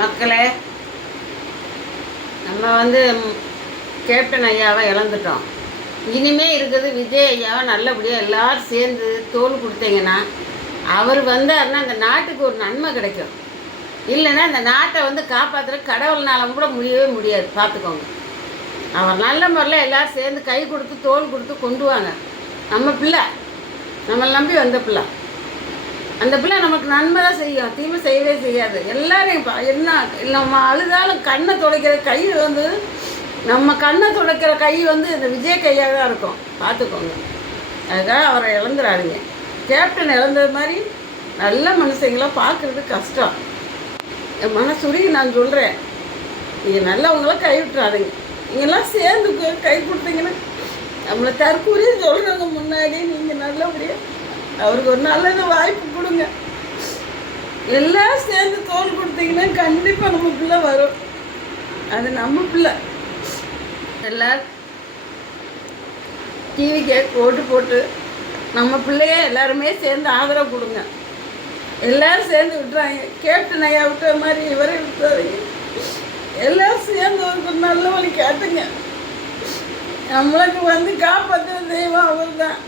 மக்களே நம்ம வந்து கேப்டன் ஐயாவை இழந்துட்டோம். இனிமே இருக்குது விஜய் ஐயாவை நல்லபடியாக எல்லாரும் சேர்ந்து தோல் கொடுத்தீங்கன்னா அவர் வந்தாருன்னா அந்த நாட்டுக்கு ஒரு நன்மை கிடைக்கும். இல்லைன்னா அந்த நாட்டை வந்து காப்பாற்றுற கடவுள்னால கூட முடியவே முடியாது. பார்த்துக்கோங்க. அவர் நல்ல முறையில் எல்லோரும் சேர்ந்து கை கொடுத்து தோல் கொடுத்து கொண்டு வாங்க. நம்ம பிள்ளை. நம்மளை நம்பி வந்த பிள்ளை. அந்த பிள்ளை நமக்கு நன்மை தான் செய்யும் தீமை செய்யவே செய்யாது. எல்லாரையும் பா- என்ன நம்ம அழுதாலும் கண்ணை துடைக்கிற கை வந்து நம்ம கண்ணை துடைக்கிற கை வந்து இந்த விஜய் கையாக தான் இருக்கும். பார்த்துக்கோங்க. அதுக்காக அவரை இழந்துறாருங்க கேப்டன் இழந்தது மாதிரி நல்ல மனுஷங்களை பார்க்குறது கஷ்டம். என் மனசுரிய நான் சொல்கிறேன் நீங்கள் நல்லவங்களாம் கைவிட்டுறாருங்க நீங்கள்லாம் சேர்ந்து கை கொடுத்தீங்கன்னா நம்மளை தற்கூரியும் சொல்கிறவங்க முன்னாடி அவருக்கு ஒரு நல்லது வாய்ப்பு கொடுங்க. எல்லாம் சேர்ந்து தோல் கொடுத்தீங்கன்னா கண்டிப்பாக நம்ம பிள்ளை வரும். அது நம்ம பிள்ளை. எல்லாரும் டிவி கேட் ஓட்டு போட்டு நம்ம பிள்ளைய எல்லாருமே சேர்ந்து ஆதரவு கொடுங்க. எல்லாரும் சேர்ந்து விட்டுறாங்க. கேப்டன் ஐயா விட்ட மாதிரி இவரே விட்டுறாங்க எல்லாரும் சேர்ந்து ஒரு நல்ல வழி கேட்டுங்க. நம்மளுக்கு வந்து காப்பாற்ற தெய்வம் அவர் தான்